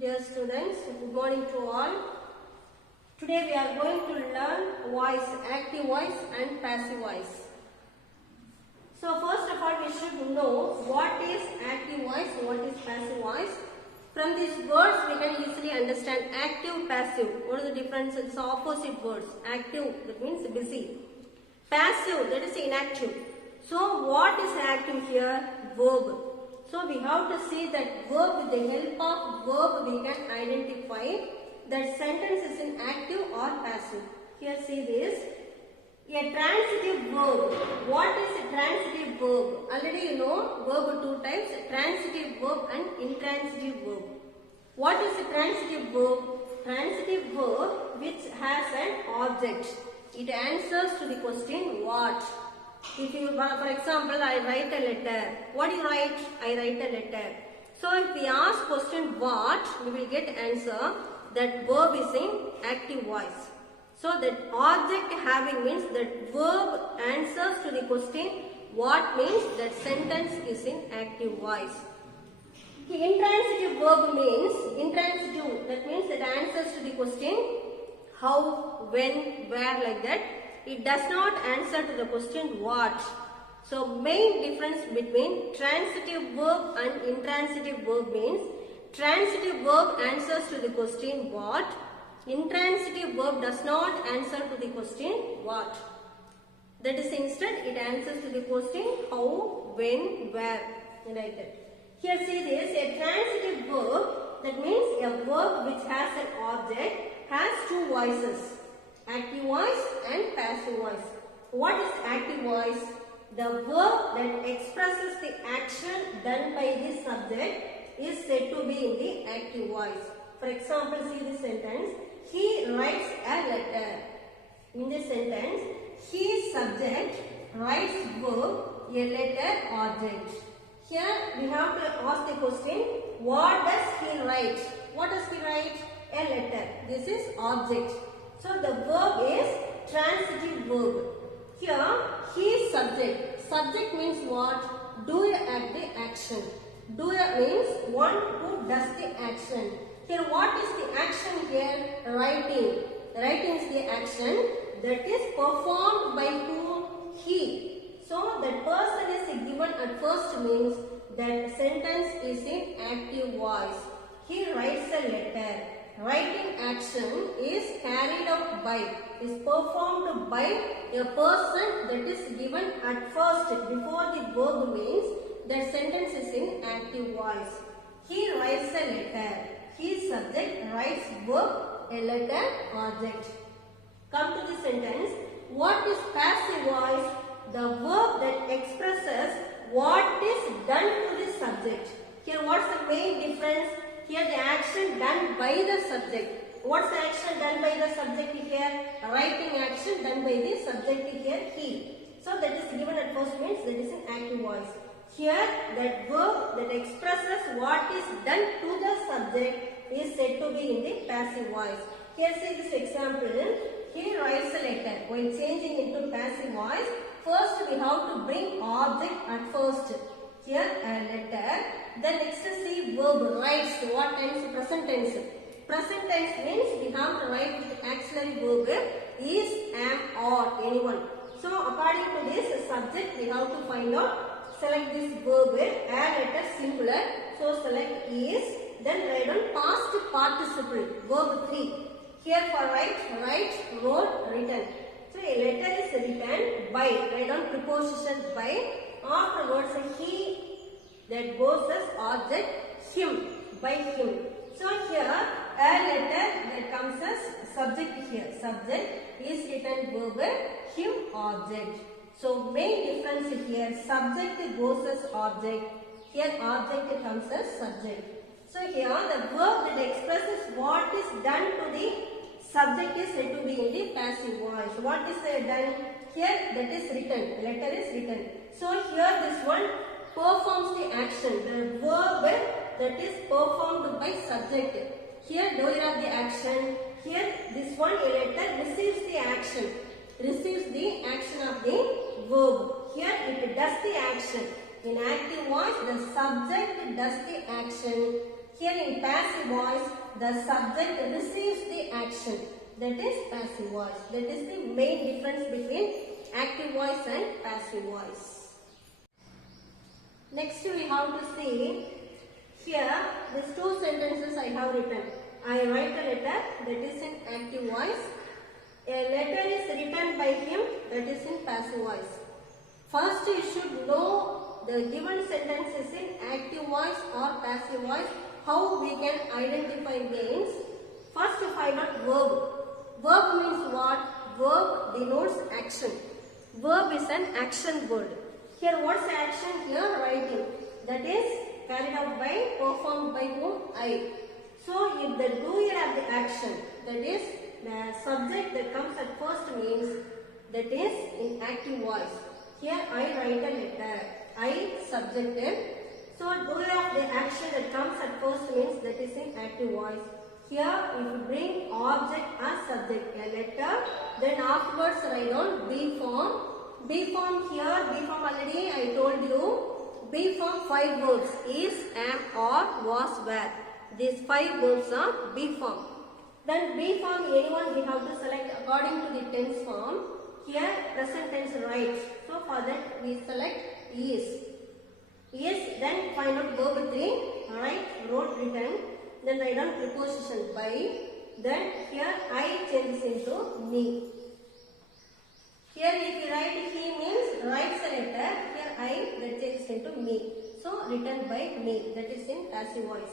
Dear students, good morning to all. Today we are going to learn voice, active voice and passive voice. So first of all we should know what is active voice, what is passive voice. From these words we can easily understand active, passive. What is the difference? It's opposite words. Active, that means busy. Passive, that is inactive. So what is active here? Verb. So we have to see that verb. With the help of verb we can identify that sentence is in active or passive. Here see this. A transitive verb. What is a transitive verb? Already you know verb two types, transitive verb and intransitive verb. What is a transitive verb? Transitive verb which has an object. It answers to the question what. If you, for example, I write a letter. What do you write? I write a letter. So if we ask question what, we will get answer. That verb is in active voice. So that object having means that verb answers to the question what means that sentence is in active voice. Intransitive verb means intransitive, that means that answers to the question how, when, where, like that. It does not answer to the question what. So main difference between transitive verb and intransitive verb means transitive verb answers to the question what. Intransitive verb does not answer to the question what. That is, instead it answers to the question how, when, where, like that. Here see this, a transitive verb, that means a verb which has an object has two voices, active voice and passive voice. What is active voice? The verb that expresses the action done by the subject is said to be in the active voice. For example, see this sentence. He writes a letter. In this sentence, he subject, writes verb, a letter object. Here we have to ask the question, what does he write? What does he write? A letter. This is object. So the verb is transitive verb. Here, he is subject. Subject means what? Doer at the action. Doer means one who does the action. Here what is the action here? Writing. Writing is the action that is performed by who? He. So that person is given at first means that sentence is in active voice. He writes a letter. Writing action is carried out by, is performed by a person that is given at first before the verb means that sentence is in active voice. He writes a letter. He subject writes verb, a letter object. Come to the sentence. What is passive voice? The verb that expresses what is done to the subject. Here what's the main difference? Here the action done by the subject. What's the action done by the subject here? Writing action done by the subject here, he. So that is given at first means that is in active voice. Here that verb that expresses what is done to the subject is said to be in the passive voice. Here see this example. He writes a letter. While changing into passive voice, first we have to bring object at first. Here a letter. Then next see verb writes. What tense? Present tense. Present tense means we have to write with auxiliary verb is, am, or, anyone. So according to this subject we have to find out. Select this verb, a letter singular. So select is. Then write on past participle. Verb 3. Here for write, wrote, written. So a letter is written by. Write on preposition by. Afterwards he that goes as object him, by him. So here a letter that comes as subject here. Subject is written verb, him object. So main difference here, subject goes as object. Here object comes as subject. So here the verb that expresses what is done to the subject is said to be in the passive voice. What is done? Here that is written. Letter is written. So here this one performs the action. The verb that is performed by subject. Here doer of the action. Here this one a letter receives the action. Receives the action of the verb. Here it does the action. In active voice the subject does the action. Here in passive voice, the subject receives the action. That is passive voice. That is the main difference between active voice and passive voice. Next we have to see, here these two sentences I have written. I write a letter, that is in active voice. A letter is written by him, that is in passive voice. First you should know the given sentence is in active voice or passive voice. How we can identify means, first to find out verb. Verb means what? Verb denotes action. Verb is an action word. Here what's the action? Here writing. That is carried out by, performed by whom? I. So if the doer of the action, that is the subject that comes at first means, that is in active voice. Here I write a letter. I subjected. So doer of the action that comes at first means, that is in active voice. Here if you bring object as subject, a letter, then afterwards write on be form. Be form here, be form already I told you. Be form 5 verbs, is, am, or, was, were. These 5 verbs are be form. Then be form anyone we have to select according to the tense form. Here present tense writes. So for that we select is. Is, then find out verb 3, write, wrote, written. Then write down preposition by. Then here I changes into me. Here if you write he means writes a letter. Here I, that changes into me. So written by me. That is in passive voice.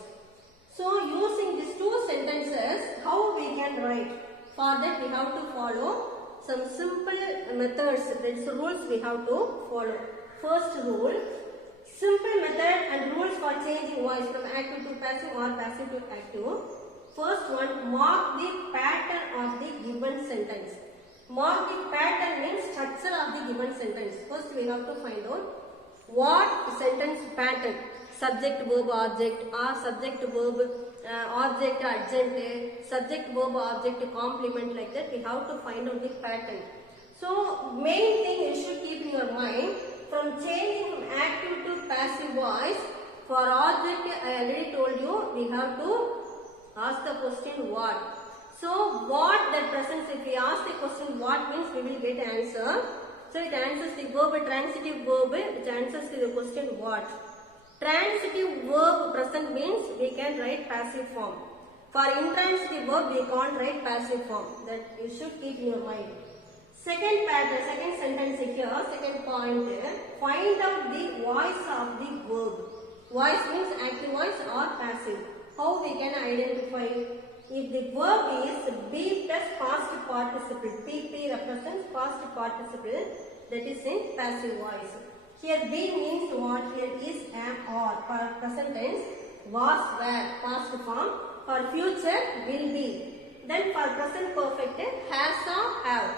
So using these two sentences, how we can write? For that we have to follow some simple methods. That's the rules we have to follow. First rule. Simple method and rules for changing voice from active to passive or passive to active. First one, mark the pattern of the given sentence. Mark the pattern means structure of the given sentence. First we have to find out what sentence pattern. Subject, verb, object, or subject, verb, object, adjunct, subject, verb, object, complement, like that. We have to find out the pattern. So main thing you should keep in your mind, from changing from active to passive voice, for object I already told you, we have to ask the question what. So what that presents, if we ask the question what means, we will get answer. So it answers the verb, transitive verb, which answers to the question what. Transitive verb present means we can write passive form. For intransitive verb we can't write passive form. That you should keep in your mind. Second pattern, second sentence here, second point, find out the voice of the verb. Voice means active voice or passive. How we can identify? If the verb is be plus past participle, PP represents past participle, that is in passive voice. Here be means what? Here is, am, or. For present tense, was, were, past form. For future, will be. Then for present perfect, has or have.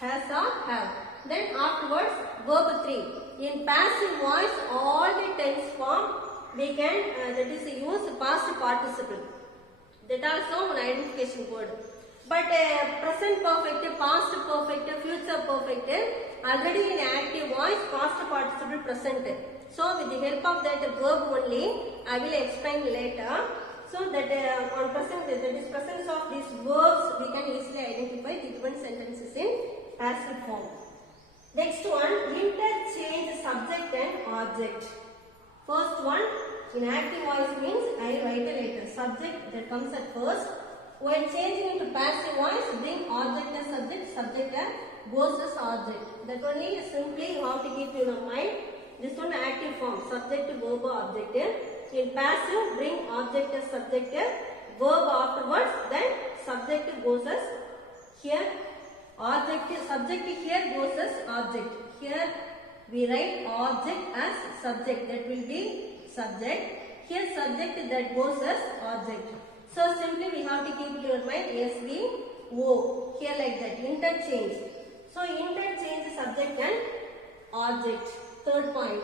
Has or have. Then afterwards, verb 3. In passive voice, all the tense form we can, that is use past participle. That also an identification word. But present perfect, past perfect, future perfect, already in active voice, past participle present. So with the help of that verb only, I will explain later. So that on present, that is presence of these verbs, we can easily identify the given sentences in passive form. Next one, interchange subject and object. First one, in active voice means I write a letter. Subject that comes at first. When changing into passive voice, bring object as subject, subject as goes as object. That only simply you have to keep in your mind. This one active form, subject, verb, object. In passive, bring object as subject, verb afterwards, then subject goes as here. Object, subject here goes as object. Here we write object as subject, that will be subject. Here subject that goes as object. So simply we have to keep in your mind SVO. Here like that, interchange. So interchange subject and object. Third point.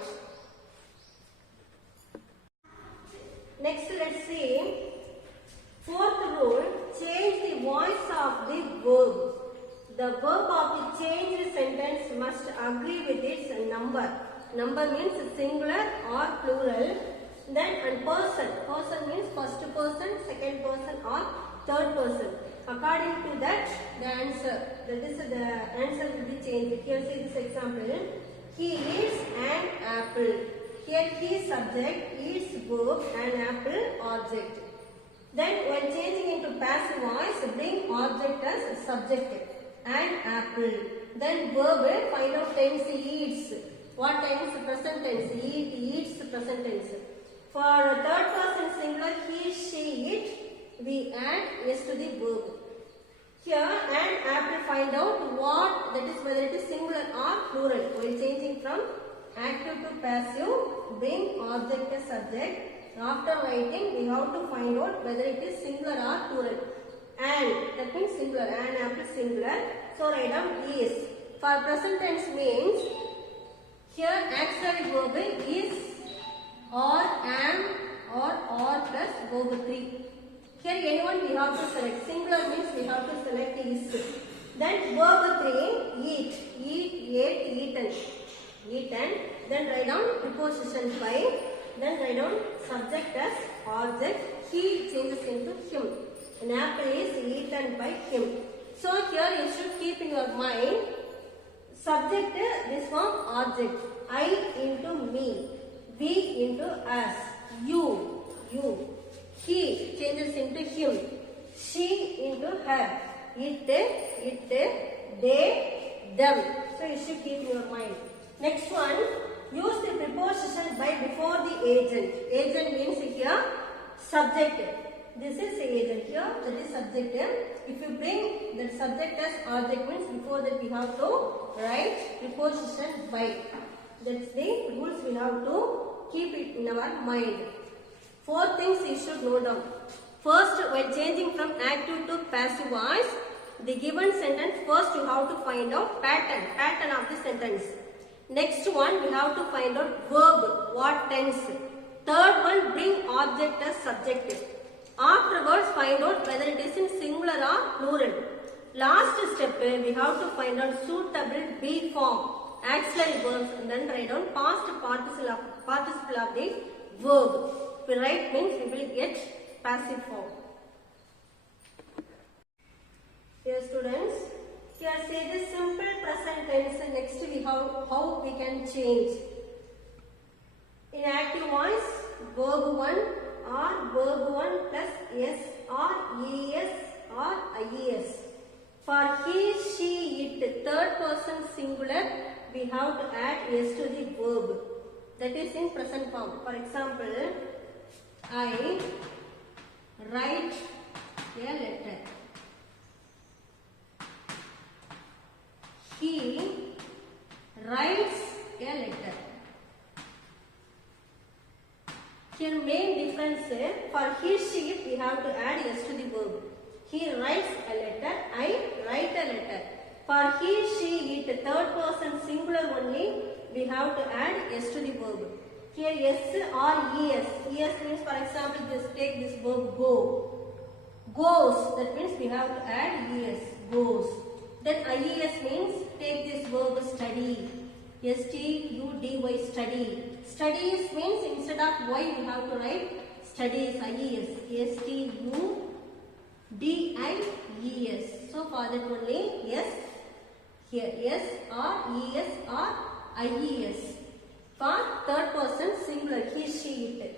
Next let's see. Fourth rule, change the voice of the verb. The verb of the changed sentence must agree with its number. Number means singular or plural. Then and person. Person means first person, second person or third person. According to that, the answer. That is the answer will be changed. Here see this example. He eats an apple. Here he subject, eats verb and apple object. Then when changing into passive voice, bring object as subject. And apple. Then verb, find out tense, eats. What tense? Present tense. Eat, eats, present tense. For third person singular, he, she, it, we add s to the verb. Here and apple, find out what, that is whether it is singular or plural. While changing from active to passive, bring object as subject. After writing, we have to find out whether it is singular or plural. And, that means singular, and apple singular. So write down is. For present tense means, here auxiliary verb is or am or plus verb 3. Here anyone we have to select. Singular means we have to select is. Then verb 3, eat, ate, eaten. Eaten. Then write down preposition by. Then write down subject as object. He changes into him. An apple is eaten by him. So here you should keep in your mind subject this form object. I into me. We into us. You. He changes into him. She into her. It, they, them. So you should keep in your mind. Next one, use the preposition by before the agent. Agent means here subject. This is the agent here, that is subject. If you bring the subject as object means before that we have to write preposition by. That's the rules we have to keep it in our mind. 4 things you should note down. First, when changing from active to passive voice, the given sentence, first you have to find out pattern of the sentence. Next one, we have to find out verb, what tense. Third one, bring object as subject. Afterwards, find out whether it is in singular or plural. Last step, we have to find out suitable be form, auxiliary verbs, and then write down past participle of the verb. If we write means we will get passive form. Here students, here say the simple present tense. Next we have how we can change. In active voice, verb 1 or verb 1 plus s or es or ies. For he, she, it, third person singular, we have to add s to the verb. That is in present form. For example, I write a letter. He writes a letter. Here main difference for he, she, we have to add s to the verb. He writes a letter, I write a letter. For he, she, it, third person singular only, we have to add s to the verb. Here s or es. Es means, for example, just take this verb go. Goes, that means we have to add es, goes. Then ies means take this verb study. S-T-U-D-Y, study. Studies means instead of y we have to write studies, ies. S-T-U-D-I-E-S. So for that only yes. Here yes or es or ies. For third person singular, he, she, it.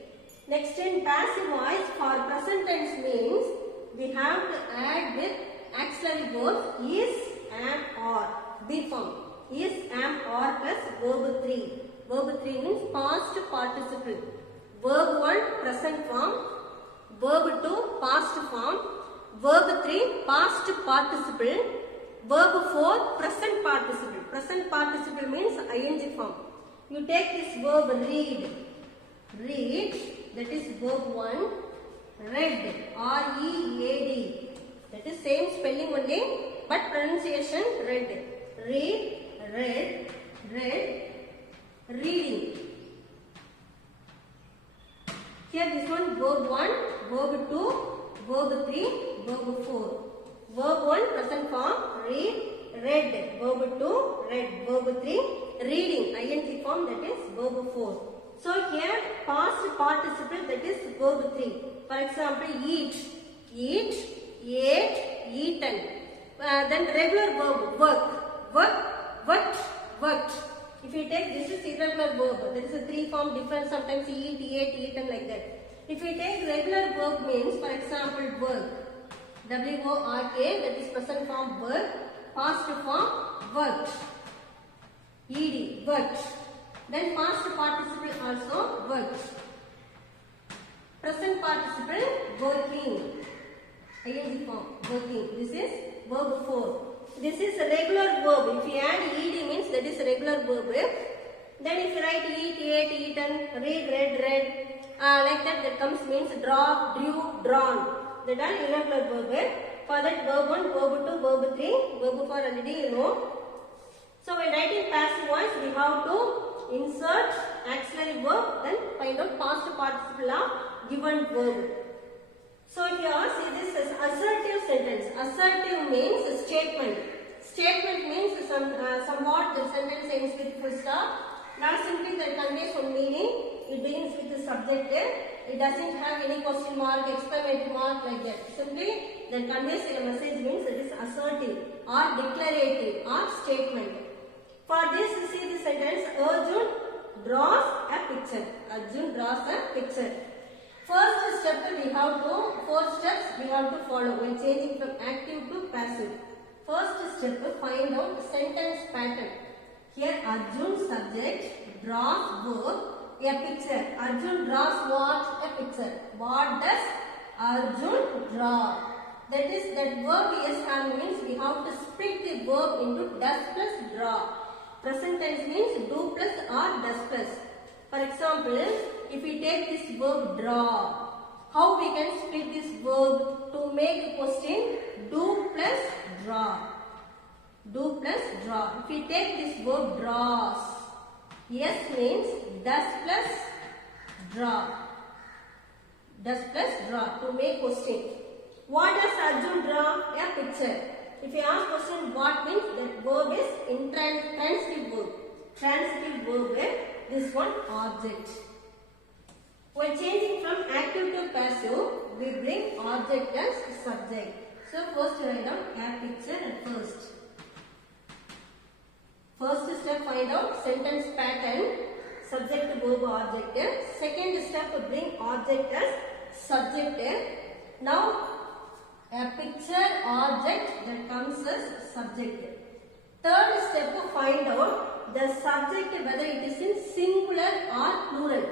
Next in passive voice, for present tense means we have to add with auxiliary verb is, am, or. Be form. Is, am, or plus verb 3. Verb 3 means past participle. Verb 1 present form. Verb 2 past form. Verb 3 past participle. Verb 4 present participle. Present participle means ing form. You take this verb read. Read, that is verb 1. Read, R-E-A-D. That is same spelling only but pronunciation read. Read, read, read, reading. Here this one verb 1, verb 2, verb 3, verb 4. Verb 1 present form, read, read. Verb 2, read. Verb 3, reading, ing form, that is verb 4. So here past participle, that is verb 3. For example, eat, eat, ate, eaten. Then regular verb, work, work, worked, worked. If you take this is irregular verb, there is a 3 form difference, sometimes eat, ate, eaten like that. If you take regular verb means, for example, work, W-O-R-K, that is present form work, past form worked, ed, worked. Then past participle also worked. Present participle working, ing form working. This is verb 4. This is a regular verb. If you add ed means that is a regular verb. Then if you write eat, ate, eaten, read, read, read, like that, that comes means draw, drew, drawn. That are irregular verb. For that verb 1, verb 2, verb 3, verb 4 already you know. So when writing passive voice, we have to insert auxiliary verb, then find out past participle of given verb. So here see this as assertive sentence. Assertive means a statement. Statement means somewhat the sentence ends with full stop. Not simply that conveys one meaning. It begins with the subject. It doesn't have any question mark, exclamation mark like that. Simply that conveys a message means it is assertive or declarative or statement. For this, see the sentence, Arjun draws a picture. Arjun draws a picture. First step four steps we have to follow when changing from active to passive. First step, find out sentence pattern. Here Arjun subject, draws verb, a picture. Arjun draws what? A picture. What does Arjun draw? That is, that verb yes have means we have to split the verb into does plus draw. Present tense means do plus or does plus. For example, if we take this verb draw, how we can split this verb to make a question? Do plus draw. Do plus draw. If we take this verb draws, yes means does plus draw. Does plus draw to make question. What does Arjun draw? A picture. If you ask question what means, that verb is intransitive verb. Transitive verb, this one object. When changing from active to passive, we bring object as subject. So first write down a picture at first. First step, find out sentence pattern, subject, verb, object. Second step, bring object as subject. Now a picture object that comes as subject. Third step, find out the subject whether it is in singular or plural.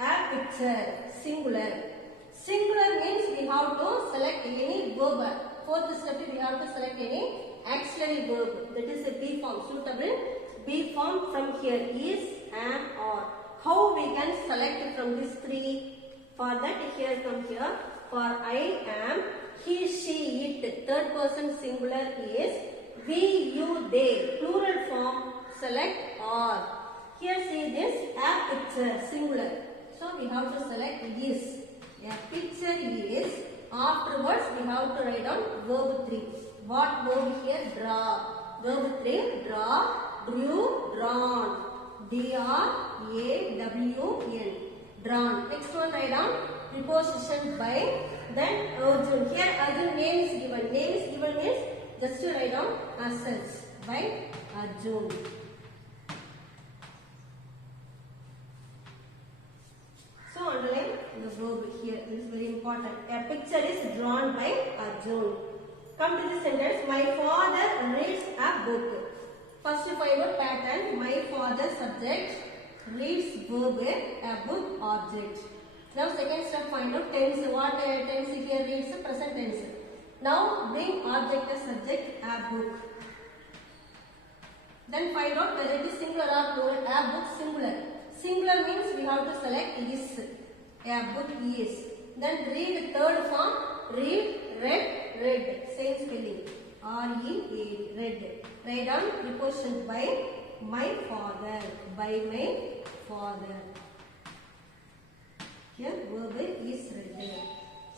A picture, singular. Singular means we have to select any verb. Fourth step, we have to select any auxiliary verb. That is a be form, suitable be form from here is, am, or. How we can select from these three? For that, here come here. For I am, he, she, it. Third person singular is we, you, they. Plural form, select or. Here see this, a picture, singular. So we have to select is. A picture is. Afterwards we have to write down verb 3. What verb here? Draw. Verb 3, draw, drew, drawn. D-R-A-W-N. Drawn. Next one write down preposition by. Then Arjun. Here Arjun name is given. Name is given means just to write down as such. By Arjun. So underline the verb here. This is very important. A picture is drawn by Arjun. Come to the sentence. My father reads a book. First find out pattern. My father subject, reads verb, a book object. Now second step, find out tense. What tense here reads? Present tense. Now bring object as subject, a book. Then find out whether it is singular or plural. A book singular. Singular means we have to select is. A book is. Then read third form. Read, read, read. Same spelling. R-E-A, read. Write down preposition by my father. By my father. Here verb is read.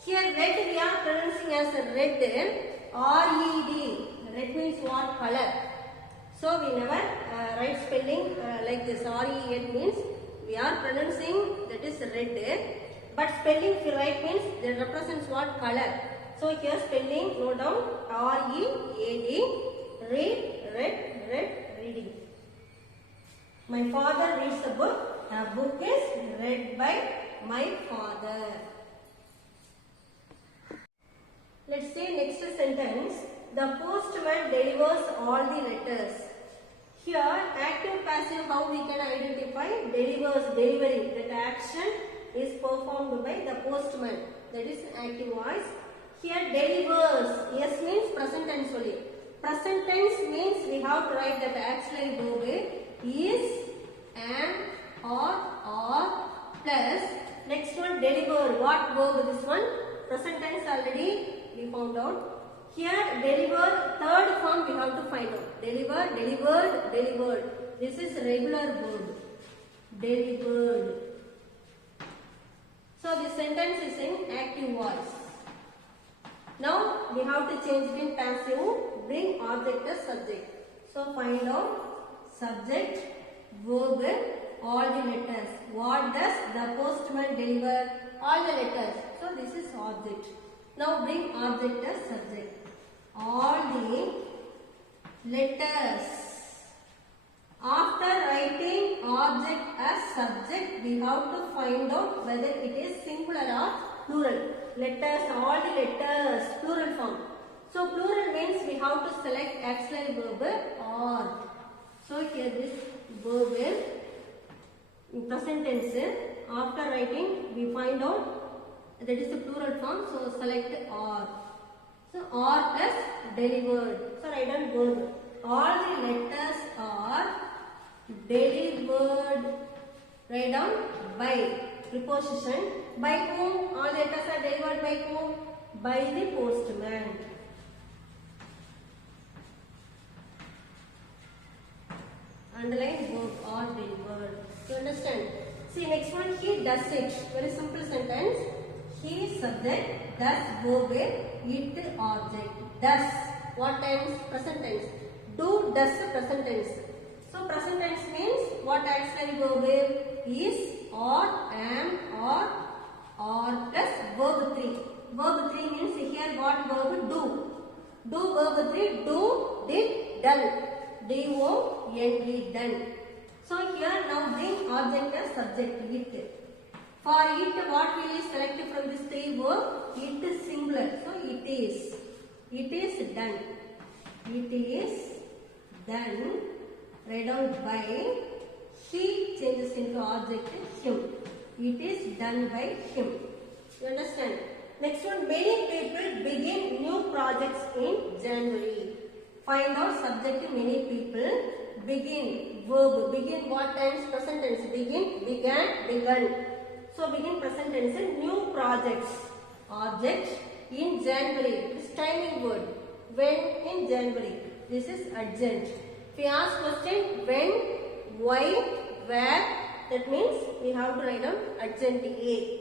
Here red we are pronouncing as a red. R-E-D. Red means what? Color. So we never write spelling like this. R-E-D means we are pronouncing that is red, but spelling if you write means that represents what? Color. So here spelling, note down, R-E-A-D, read, red, reading. My father reads a book. A book is read by my father. Let's see next sentence. The postman delivers all the letters. Here, active passive, how we can identify? Delivers, delivering. That action is performed by the postman. That is active voice. Here, delivers. Yes means present tense only. Present tense means we have to write that auxiliary verb is, am, or plus. Next one, deliver. What verb this one? Present tense already we found out. Here, deliver, third form we have to find out. Deliver, delivered, delivered. This is regular verb. Delivered. So, this sentence is in active voice. Now, we have to change it in passive. Bring object as subject. So, find out subject, verb, all the letters. What does the postman deliver? All the letters. So, this is object. Now, bring object as subject. All the letters. After writing object as subject, we have to find out whether it is singular or plural. Letters, all the letters, plural form. So, plural means we have to select auxiliary verb or. So, here this verb is in present tense. After writing, we find out that is the plural form. So, select or. So, or plus delivered. So, write down verb. All the letters are delivered. Write down by. Preposition. By whom? All the letters are delivered by whom? By the postman. Underline verb or delivered. You understand? See, next one, he does it. Very simple sentence. He subject, does verb, it object. Does. What tense? Present tense. Do, does, present tense. So, present tense means what auxiliary verb is, or, am, or plus verb 3. Verb 3 means here what verb? Do. Do verb 3, do, did, done. D-O-N-E, done. So, here now bring object as subject, it. For it, what will you select from this three verb? It is singular. So, it is. It is done. It is done. Write down by. He changes into object him. It is done by him. You understand? Next one, many people begin new projects in January. Find out subject, many people. Begin, verb. Begin what tense? Present tense. Begin, began, begun. So, begin present tense, new projects. Object in January. This timing word. When in January. This is urgent. If we ask question, when, why, where, that means we have to write down urgent A.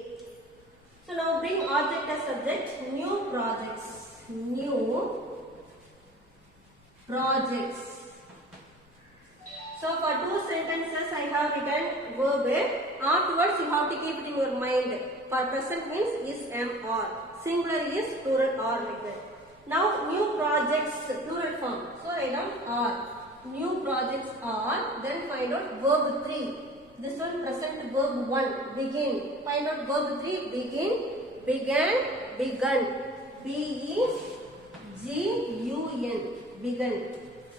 So, now bring object as subject, new projects. New projects. So, for two sentences I have written verb. Afterwards, you have to keep it in your mind. For present means is, am, or. Singular is plural or like that. Now, new projects, plural form. So, write down are. New projects are. Then find out verb 3. This one present verb 1. Begin. Find out verb 3. Begin. Began. Begun. B-E-G-U-N. Begun.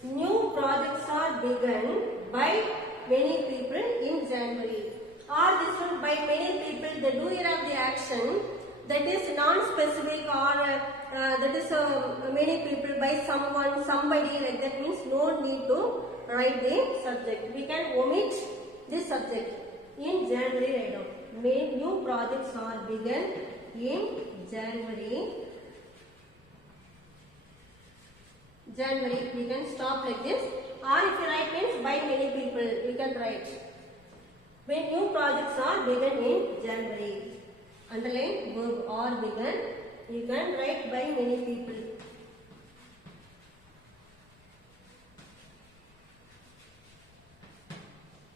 New projects are begun by many people in January. Or this one by many people, the doer of the action, that is non-specific or that is many people by someone, somebody, like that means no need to write the subject. We can omit this subject. In January, write down. New projects are begun in January. January, we can stop like this. Or if you write means by many people, you can write. When new projects are begun in January. Underline verb or begun. You can write by many people.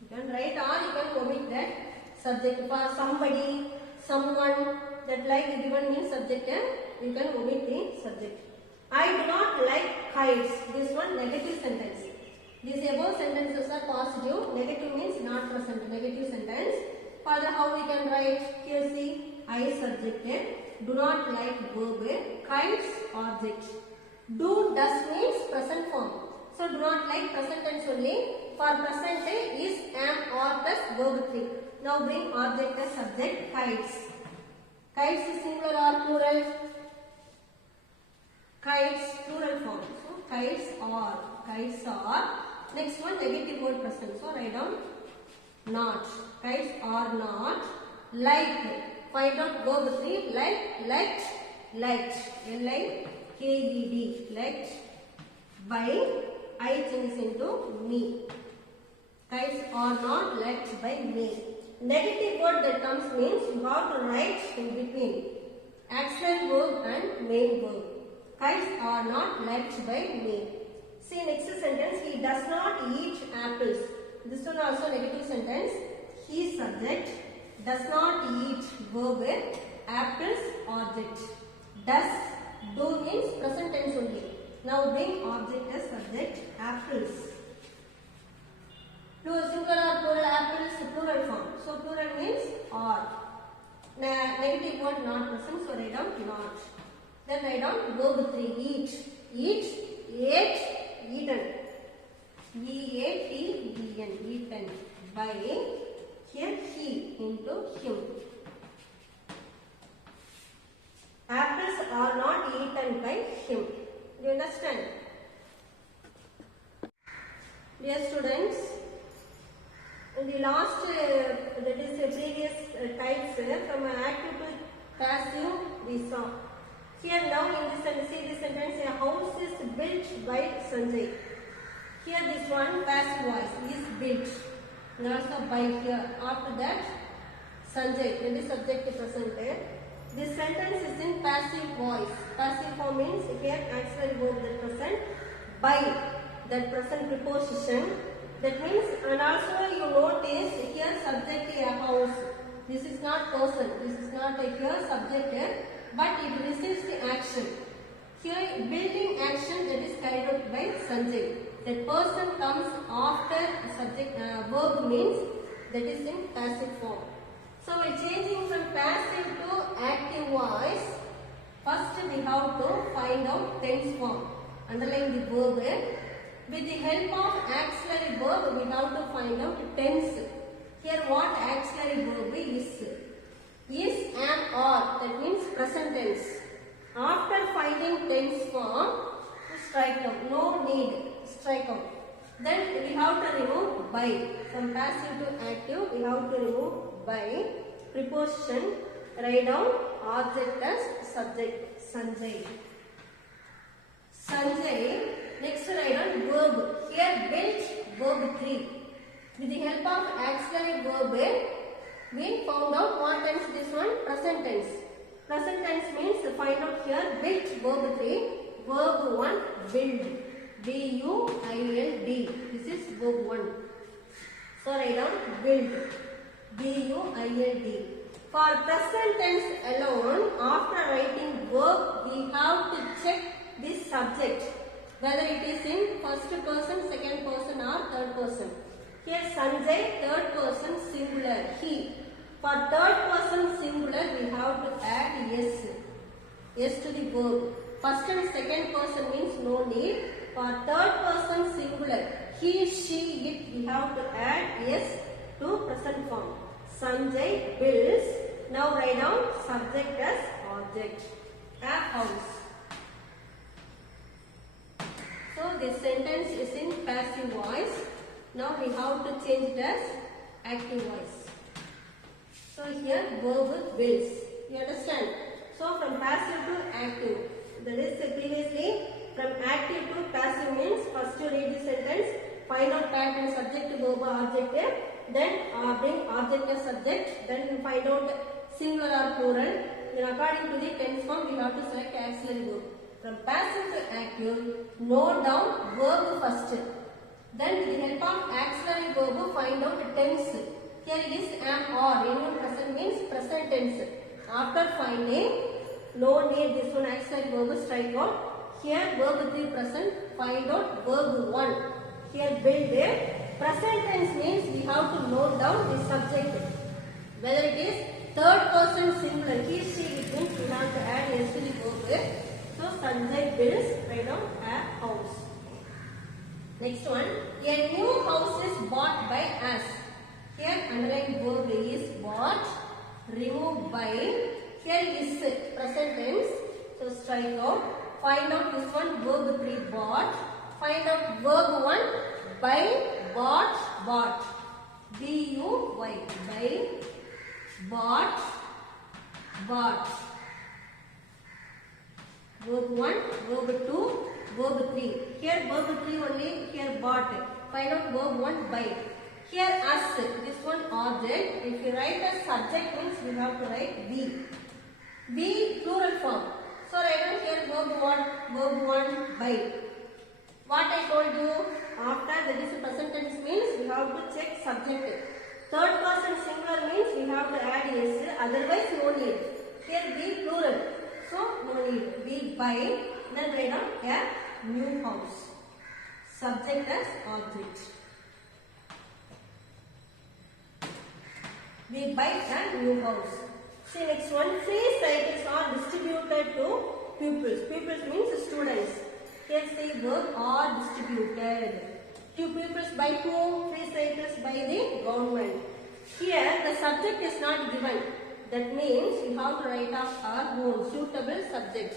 You can write or you can omit that subject. For somebody, someone, that like given means subject, you can omit the subject. I do not like kites. This one negative sentence. These above sentences are positive. Negative means not present. Negative sentence. Further, how we can write? Here see, I subject. Do not like verb. Kites object. Do, does means present form. So do not like present tense only. For present is am or plus verb 3. Now bring object as subject kites. Kites is singular or plural? Kites plural form. So kites are. Next one negative word present. So write down not. Kites are not. Like. Find out verb 3. Like, liked. L-I-K-E-D. Liked. By. I changes into me. Kites are not liked by me. Negative word that comes means you have to write in between auxiliary verb and main verb. Kites are not liked by me. See next sentence, he does not eat apples. This one also negative sentence. He subject, does not eat verb, apples object. Does, do means present tense only. Now bring object as subject, apples. Plural, singular or plural, apples, plural form. So plural means are. Negative word not present, so write down not. Then write down verb 3, eat. Eat, ate, eaten. E-A-T-E-N, eaten. By, here he, into him. Apples are not eaten by him. Do you understand? Dear students, in the last, that is the previous types, from active to passive, we saw. Here now in this sentence, see this sentence, a house is built by Sanjay. Here this one, passive voice, is built. And also by here. After that, Sanjay, that is subject present. This sentence is in passive voice. Passive form means here auxiliary verb that present. By, that present preposition. That means, and also you notice here subject a house. This is not person. This is not a here subject, but it receives the action. Here building action that is carried out by Sanjay. That person comes after subject verb means that is in passive form. So we are changing from passive to active voice. First we have to find out tense form. Underline the verb. With the help of auxiliary verb, we have to find out tense. Here what auxiliary verb is? Is, am, or. That means present tense. After finding tense form, strike out. No need. Strike out. Then we have to remove by. From passive to active, we have to remove by. Preposition. Write down object as subject. Sanjay. Sanjay. Next write down verb. Here built, verb 3. With the help of auxiliary verb, we found out what tense this one? Present tense. Present tense means find out here built, verb 3. Verb 1, build. B-U-I-L-D. This is verb 1. So write down build. B-U-I-L-D. For present tense alone, after writing verb, we have to check this subject. Whether it is in first person, second person or third person. Here Sanjay, third person singular, he. For third person singular, we have to add yes. Yes to the verb. First and second person means no need. For third person singular, he, she, it, we have to add yes to present form. Sanjay builds. Now write down subject as object. A house. So this sentence is in passive voice. Now we have to change it as active voice. So here verb builds. You understand? So from passive to active. That is previously from active to passive means first you read the sentence, find out pattern subject, verb, object. Then bring object as subject. Then you find out singular or plural. Then according to the tense form, we have to select auxiliary verb. From passive to active, note down verb first. Then with the help of auxiliary verb find out tense. Here it is am or. Anyone present means present tense. After finding, no need this one auxiliary verb strike out. Here verb 3 present, find out verb 1. Here build it. Present tense means we have to note down the subject. Whether it is third person singular, he, she, it means we have to add auxiliary verb. So Sanjay builds, write down a house. Next one, a new house is bought by us. Here underline verb is bought, removed by. Here is present tense, so strike out. Find out this one verb 3 bought. Find out verb 1 by, bought. B-U-Y, by, bought. Verb 1, verb 2, verb 3. Here verb 3 only, here bought. Find out verb 1 by. Here us, this one object. If you write as subject means you have to write we. We plural form. So write down here verb 1 by. What I told you, after that is present tense means we have to check subject. Third person singular means we have to add yes, otherwise no need. Here we plural, so no need. We buy, then write down a new house. Subject as object. We buy a new house. See next one, free cycles are distributed to pupils. Pupils means students. Here say verb are distributed. To pupils by whom? Free cycles by the government. Here the subject is not given. That means we have to write off our own suitable subject.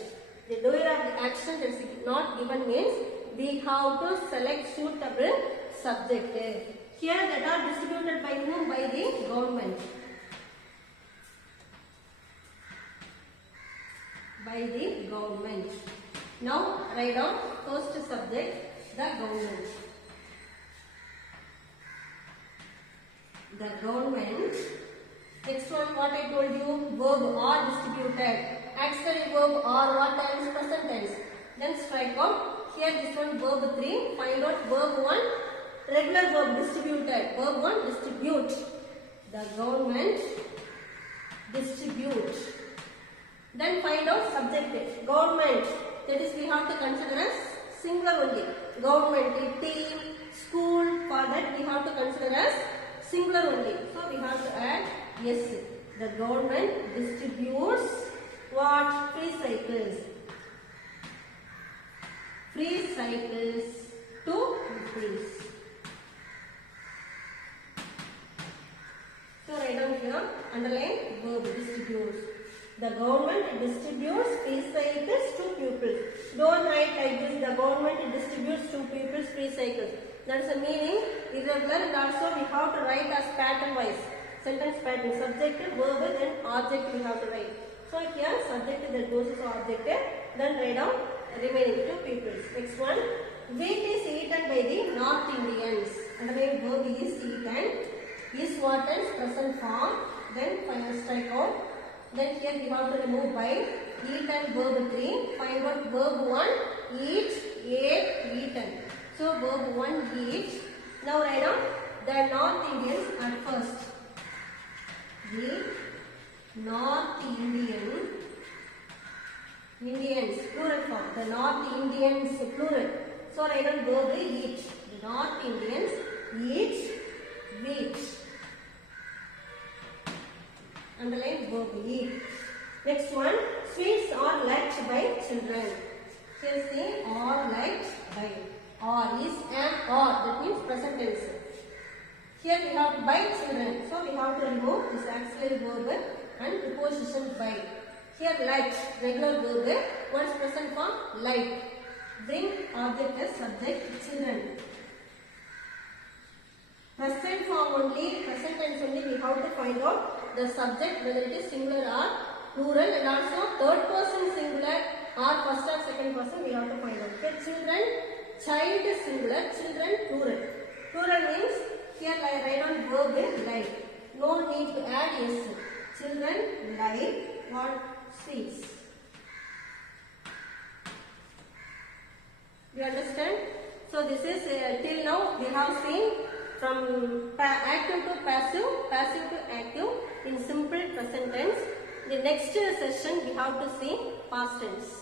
The doer of the action that is not given means we have to select suitable subject. Here that are distributed by whom? By the government. By the government. Now write down first subject, the government. The government. Next one, what I told you, verb are distributed. Auxiliary verb are what times? Present tense. Then strike out. Here this one verb 3. Find out verb 1. Regular verb distributed. Verb 1 distribute. The government distribute. Then find out subject. Government. That is we have to consider as singular only. Government, team, school. For that we have to consider as singular only. So we have to add yes. The government distributes what? Free cycles. Free cycles to pupils. So write down here, underline verb distributes. The government distributes free cycles to pupils. Don't write like this, the government distributes to pupils free cycles. That is the meaning irregular, and also we have to write as pattern wise. Sentence pattern, subject, verb, then object we have to write. So here subject that goes to object, then write down remaining two pupils. Next one, wheat is eaten by the North Indians. Underline verb is eaten. Is what else? Present form. Then final strike out. Then here we have to remove by. Eaten verb 3. Find out verb 1. Eat, ate, eaten. So verb 1 eat. Now write down the North Indians at first. The North Indians plural form. The North Indians plural. So write down verb eat. The North Indians eat wheat. Underline verb eat. Next one, sweets are liked by children. Here say are liked by. Or is an or, that means present tense. Here we have by children, so we have to remove this auxiliary verb and preposition by. Here like, regular verb, once present form like. Bring object as subject children. Present form only, present tense only, we have to find out the subject whether it is singular or plural, and also third person singular or first or second person we have to find out. Here children, child is singular, children plural. Plural means here I write on verb like. No need to add yes. Children like what? Sweets. You understand? So this is till now we have seen from active to passive, passive to active in simple present tense. The next session we have to see past tense.